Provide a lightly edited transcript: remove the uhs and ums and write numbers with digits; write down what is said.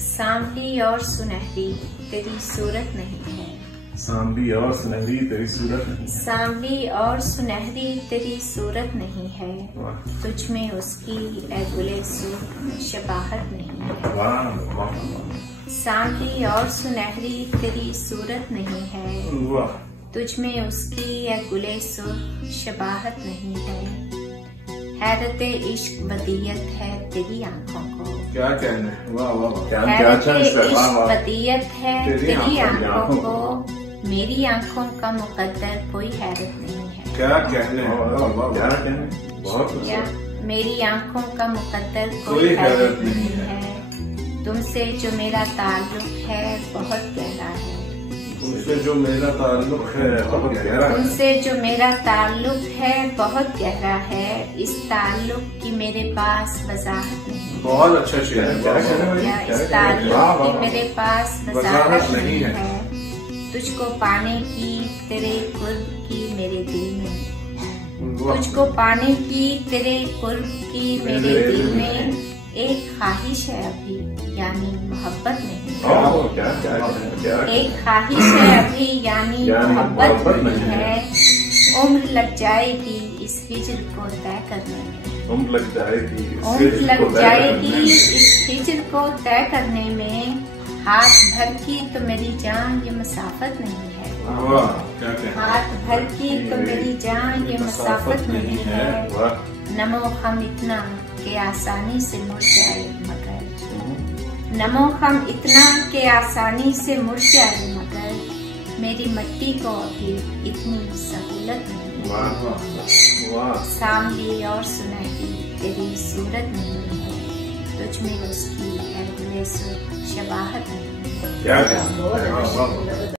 सांवली और सुनहरी तेरी सूरत नहीं है। सांवली और सुनहरी तेरी सूरत नहीं है। सांवली और सुनहरी तेरी सूरत नहीं है। तुझ में उसकी ए गुले सुर शबाहत नहीं है। वाह वाह। सांवली और सुनहरी तेरी सूरत नहीं है। वाह। तुझ में उसकी ए गुले सुर शबाहत नहीं है। हैरत इश्क वदियत है तेरी आंखों को। क्या कहने। वाह वाह। हैरत इश्क वदियत है तेरी आंखों को। मेरी आंखों का मुकद्दर कोई हैरत नहीं है। क्या कहने। क्या कहने। बहुत। मेरी आंखों का मुकद्दर कोई हैरत नहीं है। तुमसे जो मेरा ताल्लुक है बहुत गहरा है। तुमसे जो मेरा ताल्लुक है बहुत गहरा है। तुमसे जो मेरा ताल्लुक है बहुत गहरा है। इस ताल्लुक की मेरे पास वजाहत नहीं। बहुत अच्छा शेर है। इस ताल्लुक की मेरे पास वजाहत नहीं है। तुझको पाने की तेरे कुर्ब की मेरे दिल में। तुझको पाने की तेरे कुर्ब की मेरे दिल में एक ख्वाहिश है अभी, यानी मोहब्बत नहीं है। एक ख्वाहिश है अभी, यानी मोहब्बत नहीं है। उम्र लग जाएगी इस हिज्र को तय करने में। उम्र लग जाएगी इस हिज्र को तय करने में। हाथ भर की तो मेरी जान ये मसाफत नहीं है। हाथ भर की तो मेरी जान ये मसाफत नहीं है। नमो हम इतना के आसानी से मुड़ जाए मगर। नमो हम इतना के आसानी से मुड़ जाए मगर। मेरी मट्टी को अभी इतनी सहूलत नहीं है। सांवली और सुनहरी तेरी सूरत नहीं है। तुझ में उसकी शबाहत नहीं है।